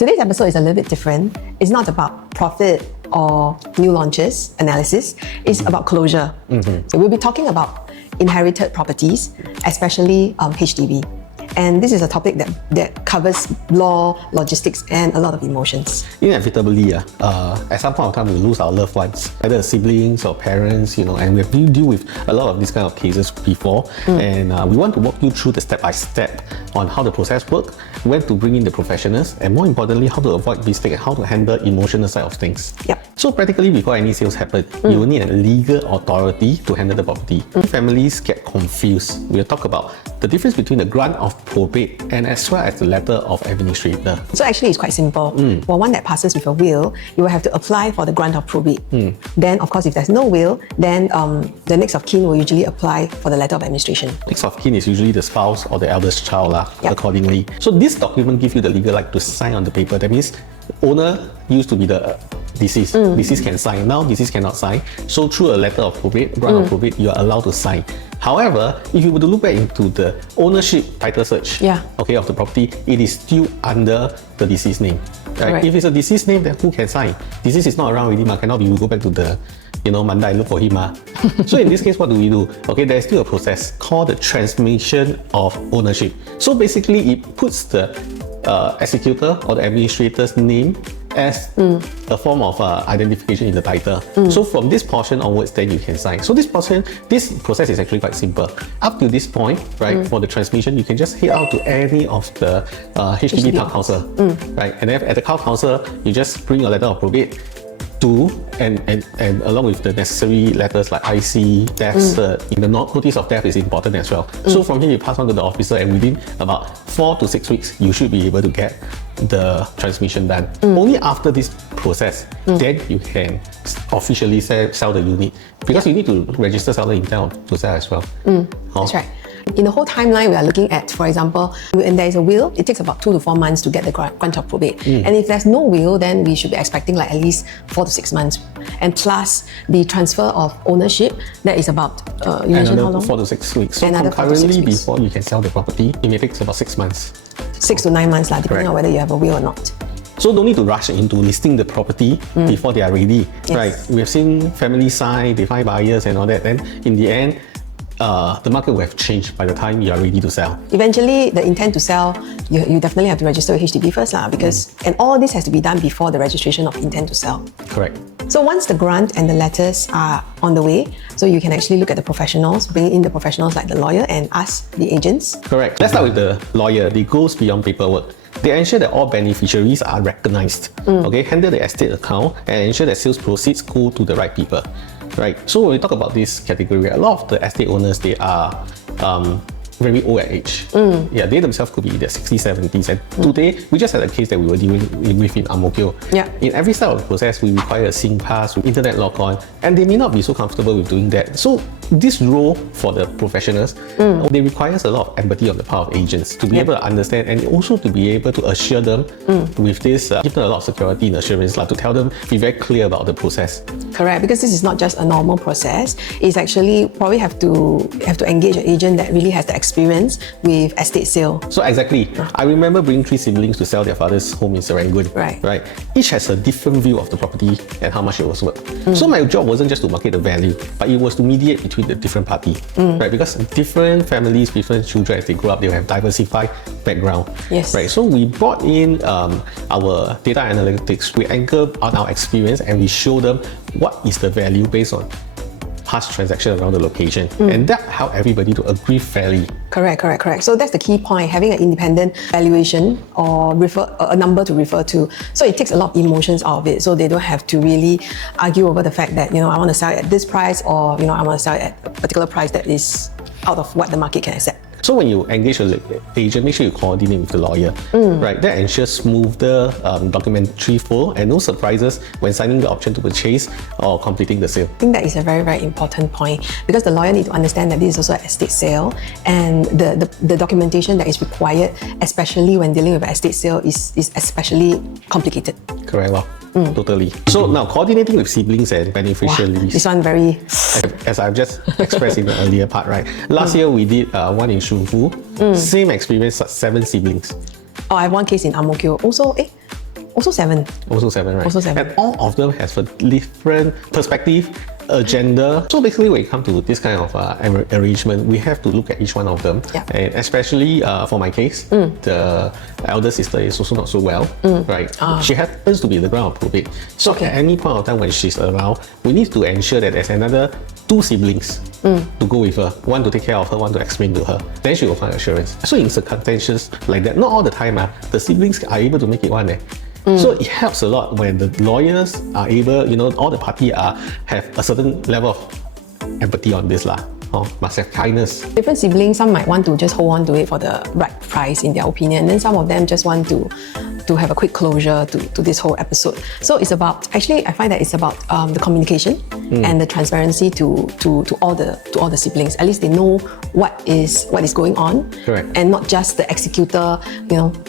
Today's episode is a little bit different. It's not about profit or new launches analysis. It's about closure. So we'll be talking about inherited properties, especially HDB. And this is a topic that covers law, logistics, and a lot of emotions. Inevitably, at some point of time, we lose our loved ones, either siblings or parents, and we have to deal with a lot of these kind of cases before. And we want to walk you through the step-by-step on how the process works, when to bring in the professionals, and more importantly, how to avoid mistake and how to handle emotional side of things. Yep. So practically, before any sales happen, you will need a legal authority to handle the property. Families get confused. We'll talk about the difference between the grant of probate and as well as the letter of administrator. So actually it's quite simple. For one that passes with a will, you will have to apply for the grant of probate. Then of course if there's no will, then the next of kin will usually apply for the letter of administration. Next of kin is usually the spouse or the eldest child accordingly. So this document gives you the legal right to sign on the paper. That means the owner used to be the deceased. Deceased can sign. Now deceased cannot sign. So through a letter of probate, grant of probate, you are allowed to sign. However, if you were to look back into the ownership title search of the property, it is still under the deceased name. Right? If it's a deceased name, then who can sign? Deceased is not around already, cannot be go back to the Mandai look for him. So in this case, what do we do? Okay, there's still a process called the transmission of ownership. So basically, it puts the executor or the administrator's name as a form of identification in the title. So from this portion onwards, then you can sign. So this process is actually quite simple. Up to this point, right, for the transmission, you can just head out to any of the HDB town council, right? And then at the town council, you just bring a letter of probate and along with the necessary letters like IC, death cert. The notice of death is important as well. So from here, you pass on to the officer, and within about 4 to 6 weeks, you should be able to get the transmission done. Only after this process, then you can officially sell the unit, because you need to register seller intent to sell as well. That's right. In the whole timeline, we are looking at, for example, when there is a will, it takes about 2 to 4 months to get the grant of probate. And if there's no will, then we should be expecting like at least 4 to 6 months. And plus the transfer of ownership, that is about, you mentioned how long? 4 to 6 weeks. So another concurrently, before you can sell the property, it may take about 6 months. 6 to 9 months, depending on whether you have a will or not. So don't need to rush into listing the property before they are ready. Right? We have seen families sign, they find buyers and all that. Then in the end, the market will have changed by the time you are ready to sell. Eventually, the intent to sell, you definitely have to register with HDB first, because and all this has to be done before the registration of intent to sell. Correct. So once the grant and the letters are on the way, so you can actually look at the professionals, bring in the professionals like the lawyer and ask the agents. Correct. Let's start with the lawyer. They goes beyond paperwork. They ensure that all beneficiaries are recognized. Okay, handle the estate account and ensure that sales proceeds go to the right people. Right. So when we talk about this category, a lot of the estate owners, they are very old at age. Yeah, they themselves could be in their 60s, 70s. And today, we just had a case that we were dealing with in Ang Mo Kio. In every step of the process, we require a SingPass with internet log-on, and they may not be so comfortable with doing that. So this role for the professionals, they requires a lot of empathy on the part of agents to be able to understand, and also to be able to assure them with this, give them a lot of security and assurance, to tell them, be very clear about the process. Correct, because this is not just a normal process. It's actually probably have to engage an agent that really has the experience with estate sale. So exactly, I remember bringing 3 siblings to sell their father's home in Serangoon. Right. Each has a different view of the property and how much it was worth. So my job wasn't just to market the value, but it was to mediate between the different parties. Right, because different families, different children, as they grow up, they will have diversified background. Right. So we brought in our data analytics. We anchor on our experience and we show them what is the value based on past transactions around the location, and that help everybody to agree fairly. Correct. So that's the key point, having an independent valuation or a number to refer to. So it takes a lot of emotions out of it, so they don't have to really argue over the fact that, I want to sell it at this price, or I want to sell it at a particular price that is out of what the market can accept. So when you engage an agent, make sure you coordinate with the lawyer, right? That ensures smoother documentary flow and no surprises when signing the option to purchase or completing the sale. I think that is a very, very important point, because the lawyer needs to understand that this is also an estate sale, and the documentation that is required, especially when dealing with an estate sale, is especially complicated. Correct. Totally. So now coordinating with siblings and beneficiaries. This one very... As I've just expressed in the earlier part, right? Last year we did one in Shunfu. Same experience, 7 siblings. I have one case in Ang Mo Kio. Also, Also 7. Also 7, right? Also 7. And all of them has a different perspective, agenda. So basically, when it comes to this kind of arrangement, we have to look at each one of them. Yeah. And especially for my case, the elder sister is also not so well, right? She happens to be the ground of probate. So at any point of time when she's around, we need to ensure that there's another 2 siblings to go with her. One to take care of her, one to explain to her. Then she will find assurance. So in circumstances like that, not all the time, the siblings are able to make it one. So it helps a lot when the lawyers are able, all the parties have a certain level of empathy on this must have kindness. Different siblings, some might want to just hold on to it for the right price in their opinion. Then some of them just want to have a quick closure to this whole episode. So it's about, actually I find that it's about the communication and the transparency to all the siblings. At least they know what is going on. Correct. And not just the executor,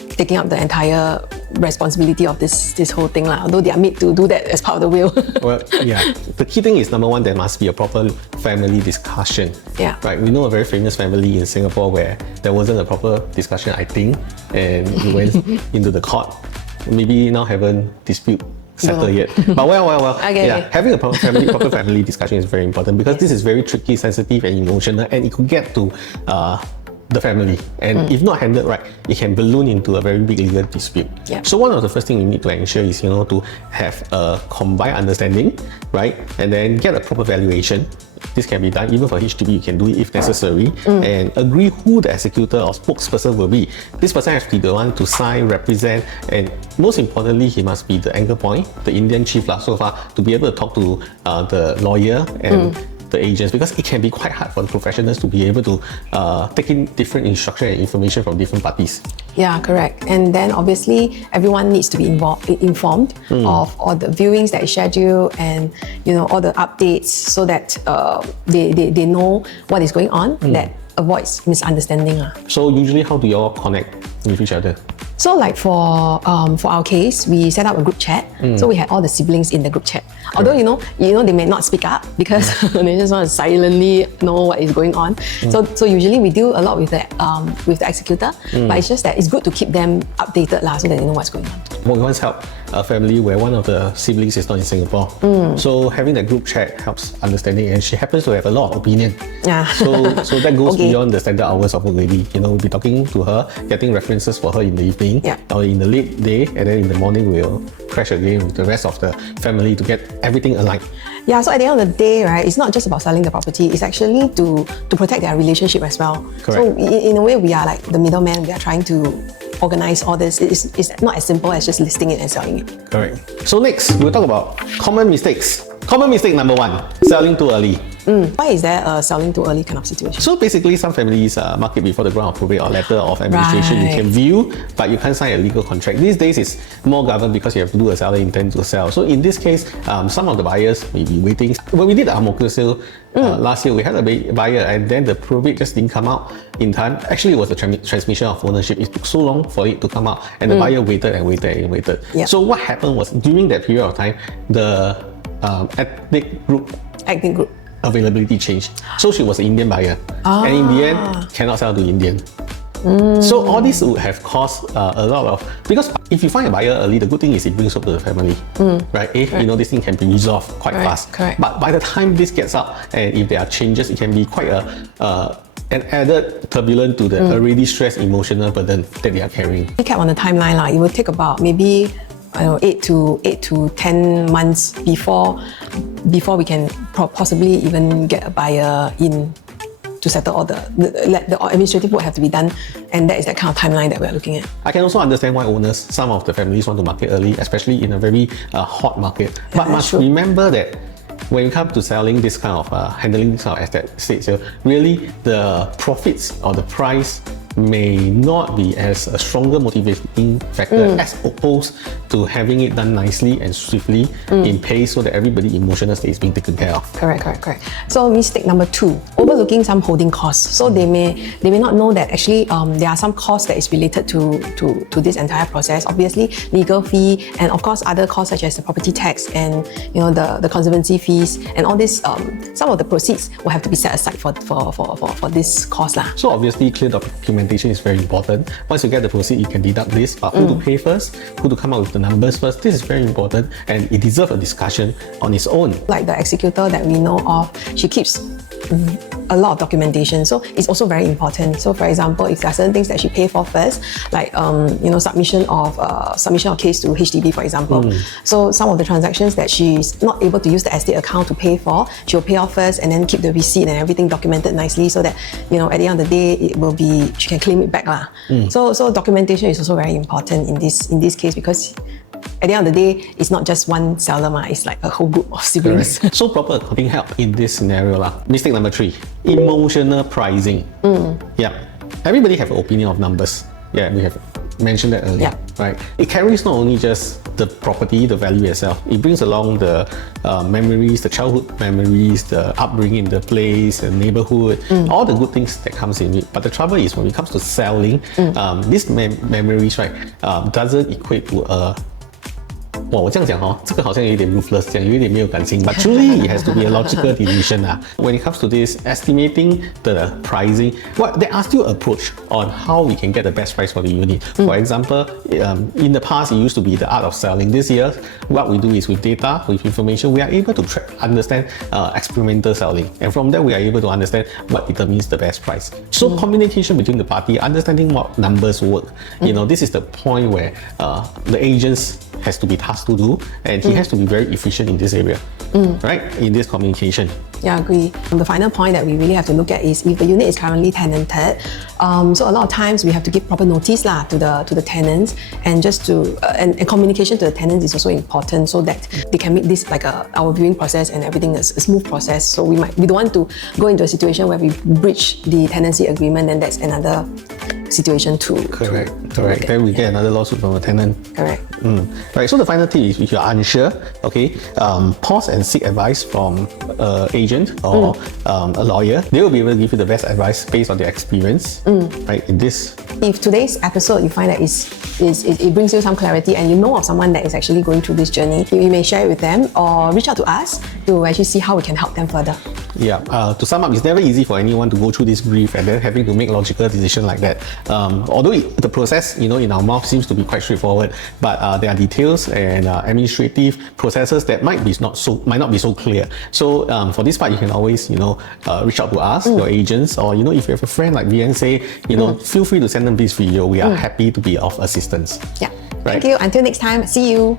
taking up the entire responsibility of this whole thing, although they are made to do that as part of the will. Well, yeah. The key thing is, number one, there must be a proper family discussion. Yeah. Right. We know a very famous family in Singapore where there wasn't a proper discussion, I think, and we went into the court. Maybe now haven't dispute settled yet. But well. Okay. Yeah, having a proper family discussion is very important because this is very tricky, sensitive, and emotional, and it could get to the family, and if not handled right, it can balloon into a very big legal dispute. Yeah. So one of the first things we need to ensure is to have a combined understanding, right, and then get a proper valuation. This can be done even for HDB. You can do it if necessary, and agree who the executor or spokesperson will be. This person has to be the one to sign, represent, and most importantly, he must be the anchor point, the Indian chief so far, to be able to talk to the lawyer and the agents, because it can be quite hard for the professionals to be able to take in different instruction and information from different parties. Yeah, correct. And then obviously everyone needs to be informed of all the viewings that is scheduled and all the updates, so that they know what is going on, that avoids misunderstanding. So usually, how do you all connect with each other? So like for our case, we set up a group chat. So we had all the siblings in the group chat. Although they may not speak up because they just want to silently know what is going on. So usually we deal a lot with the executor, but it's just that it's good to keep them updated so that they know what's going on. We once helped a family where one of the siblings is not in Singapore. So having that group chat helps understanding, and she happens to have a lot of opinion. Yeah. So that goes beyond the standard hours of work lady. We'll be talking to her, getting references for her in the evening or in the late day, and then in the morning we'll crash again with the rest of the family to get everything aligned. Yeah, so at the end of the day, right, it's not just about selling the property, it's actually to protect their relationship as well. Correct. So in a way, we are like the middleman. We are trying to organize all this. It's not as simple as just listing it and selling it. Correct. So next, we'll talk about common mistakes. Common mistake number 1, selling too early. Why is there a selling too early kind of situation? So basically, some families market before the grant of probate or letter of administration. Right. You can view, but you can't sign a legal contract. These days, it's more governed because you have to do a seller intent to sell. So in this case, some of the buyers may be waiting. When we did the Ang Mo Kio sale last year, we had a buyer, and then the probate just didn't come out in time. Actually, it was the transmission of ownership. It took so long for it to come out, and the buyer waited and waited and waited. Yep. So what happened was, during that period of time, the ethnic group availability changed. So she was an Indian buyer, and in the end, cannot sell to Indian. So all this would have caused a lot of, because if you find a buyer early, the good thing is it brings hope to the family, right? This thing can be resolved quite fast. Correct. But by the time this gets out, and if there are changes, it can be quite an added turbulence to the already stressed emotional burden that they are carrying. Recap on the timeline, it will take about maybe 8 to 10 months before we can possibly even get a buyer in to settle all the administrative work have to be done, and that is that kind of timeline that we're looking at. I can also understand why owners, some of the families want to market early, especially in a very hot market. But must remember that when it comes to selling this kind of handling this kind of estate sale, really the profits or the price may not be as a stronger motivating factor as opposed to having it done nicely and swiftly in pace, so that everybody emotional state is being taken care of. Correct. So mistake number 2, overlooking some holding costs. So they may not know that actually there are some costs that is related to this entire process. Obviously, legal fee, and of course other costs such as the property tax and the conservancy fees, and all this. Some of the proceeds will have to be set aside for this cost lah. So obviously, clear documentation is very important. Once you get the proceed, you can deduct this, but who to pay first, who to come up with the numbers first. This is very important and it deserves a discussion on its own. Like the executor that we know of, she keeps a lot of documentation, so it's also very important. So for example, if there are certain things that she pay for first, like submission of case to HDB, for example. So some of the transactions that she's not able to use the estate account to pay for, she'll pay off first and then keep the receipt and everything documented nicely, so that at the end of the day it will be, she can claim it back lah. So documentation is also very important in this case, because at the end of the day, it's not just one seller, it's like a whole group of siblings. Correct. So proper accounting help in this scenario lah. Mistake number 3, emotional pricing. Yeah, everybody have an opinion of numbers. Yeah, we have mentioned that earlier, right? It carries not only just the property, the value itself, it brings along the memories, the childhood memories, the upbringing in the place, the neighborhood, all the good things that comes in it. But the trouble is when it comes to selling, these memories, right, doesn't equate to a 我这样讲这个好像有点 ruthless 这样，有点没有感情。But truly, it has to be a logical decision When it comes to this, estimating the pricing, there are still approach on how we can get the best price for the unit. For example, in the past, it used to be the art of selling. This year, what we do is with data, with information, we are able to understand experimental selling. And from there, we are able to understand what determines the best price. So communication between the party, understanding what numbers work. This is the point where the agents has to be tasked to do, and he has to be very efficient in this area, right? In this communication. Yeah, I agree. The final point that we really have to look at is if the unit is currently tenanted. So a lot of times we have to give proper notice to the tenants, and just to and communication to the tenants is also important, so that they can make this like our viewing process and everything a smooth process. So we don't want to go into a situation where we breach the tenancy agreement, and that's another situation too. Correct. Then we get another lawsuit from a tenant. Correct. Right. So the final tip is, if you're unsure, pause and seek advice from an agent or a lawyer. They will be able to give you the best advice based on their experience. Right. In this. If today's episode you find that it brings you some clarity, and you know of someone that is actually going through this journey, you may share it with them or reach out to us to actually see how we can help them further. Yeah. To sum up, it's never easy for anyone to go through this grief and then having to make logical decision like that. Although the process, in our mouth seems to be quite straightforward, but there are details and administrative processes that might not be so clear. So for this part, you can always, reach out to us, your agents, or if you have a friend like Vian say, feel free to send them this video. We are happy to be of assistance. Yeah. Right? Thank you. Until next time. See you.